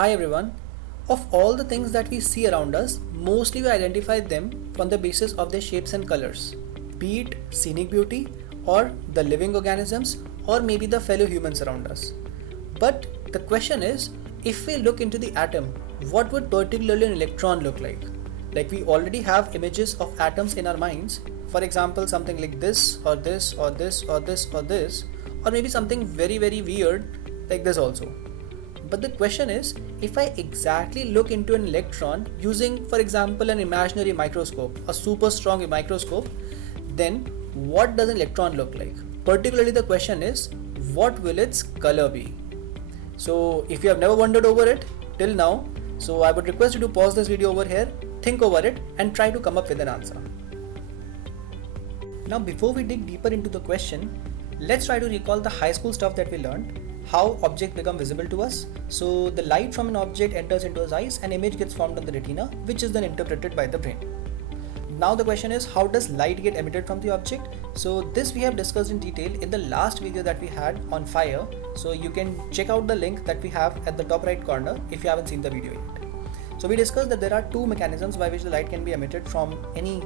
Hi everyone. Of all the things that we see around us, mostly we identify them on the basis of their shapes and colors, be it scenic beauty or the living organisms or maybe the fellow humans around us. But the question is, if we look into the atom, what would particularly an electron look like? Like we already have images of atoms in our minds, for example something like this or this or this or this or this, or maybe something very weird like this also. But the question is, if I exactly look into an electron using, for example, an imaginary microscope, a super strong microscope, then what does an electron look like? Particularly the question is, what will its color be? So if you have never wondered over it till now, so I would request you to pause this video over here, think over it and try to come up with an answer. Now before we dig deeper into the question, let's try to recall the high school stuff that we learned. How objects become visible to us. So the light from an object enters into our eyes, an image gets formed on the retina, which is then interpreted by the brain. Now the question is, how does light get emitted from the object? So this we have discussed in detail in the last video that we had on fire. So you can check out the link that we have at the top right corner if you haven't seen the video yet. So we discussed that there are two mechanisms by which the light can be emitted from any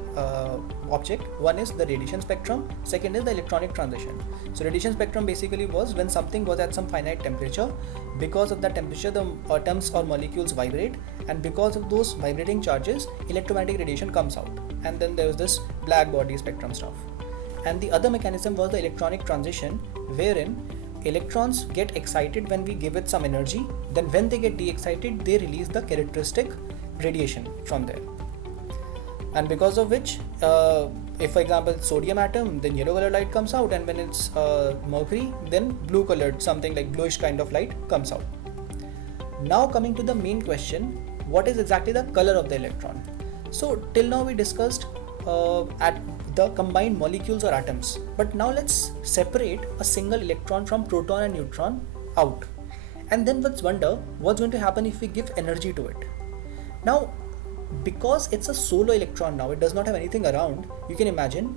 object. One is the radiation spectrum, second is the electronic transition. So radiation spectrum basically was when something was at some finite temperature. Because of that temperature, the atoms or molecules vibrate, and because of those vibrating charges, electromagnetic radiation comes out, and then there was this black body spectrum stuff. And the other mechanism was the electronic transition, wherein electrons get excited when we give it some energy, then when they get de-excited, they release the characteristic radiation from there. And because of which, if for example sodium atom, then yellow color light comes out, and when it's mercury, then blue colored, something like bluish kind of light comes out. Now coming to the main question, what is exactly the color of the electron? So till now we discussed at the combined molecules or atoms, but now let's separate a single electron from proton and neutron out, and then let's wonder what's going to happen if we give energy to it. Now because it's a solo electron, now it does not have anything around, you can imagine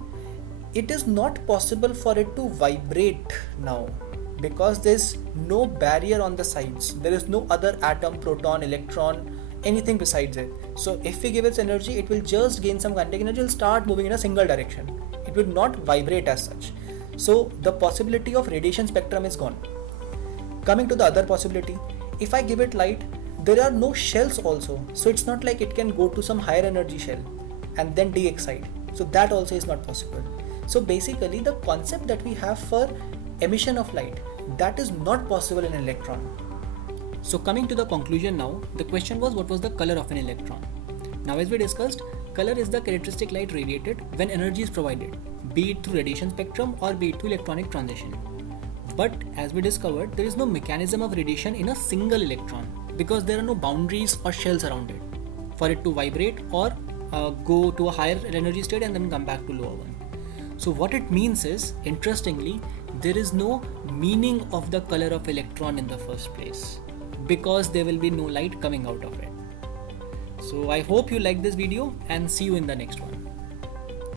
it is not possible for it to vibrate now, because there's no barrier on the sides, there is no other atom, proton, electron, anything besides it. So if we give its energy, it will just gain some kinetic energy, it will start moving in a single direction, it will not vibrate as such. So the possibility of radiation spectrum is gone. Coming to the other possibility, if I give it light, there are no shells also, so it's not like it can go to some higher energy shell and then de-excite, so that also is not possible. So basically the concept that we have for emission of light, that is not possible in an electron. So coming to the conclusion now, the question was, what was the color of an electron? Now as we discussed, color is the characteristic light radiated when energy is provided, be it through radiation spectrum or be it through electronic transition. But as we discovered, there is no mechanism of radiation in a single electron, because there are no boundaries or shells around it for it to vibrate or go to a higher energy state and then come back to lower one. So what it means is, interestingly, there is no meaning of the color of electron in the first place, because there will be no light coming out of it. So I hope you like this video and see you in the next one.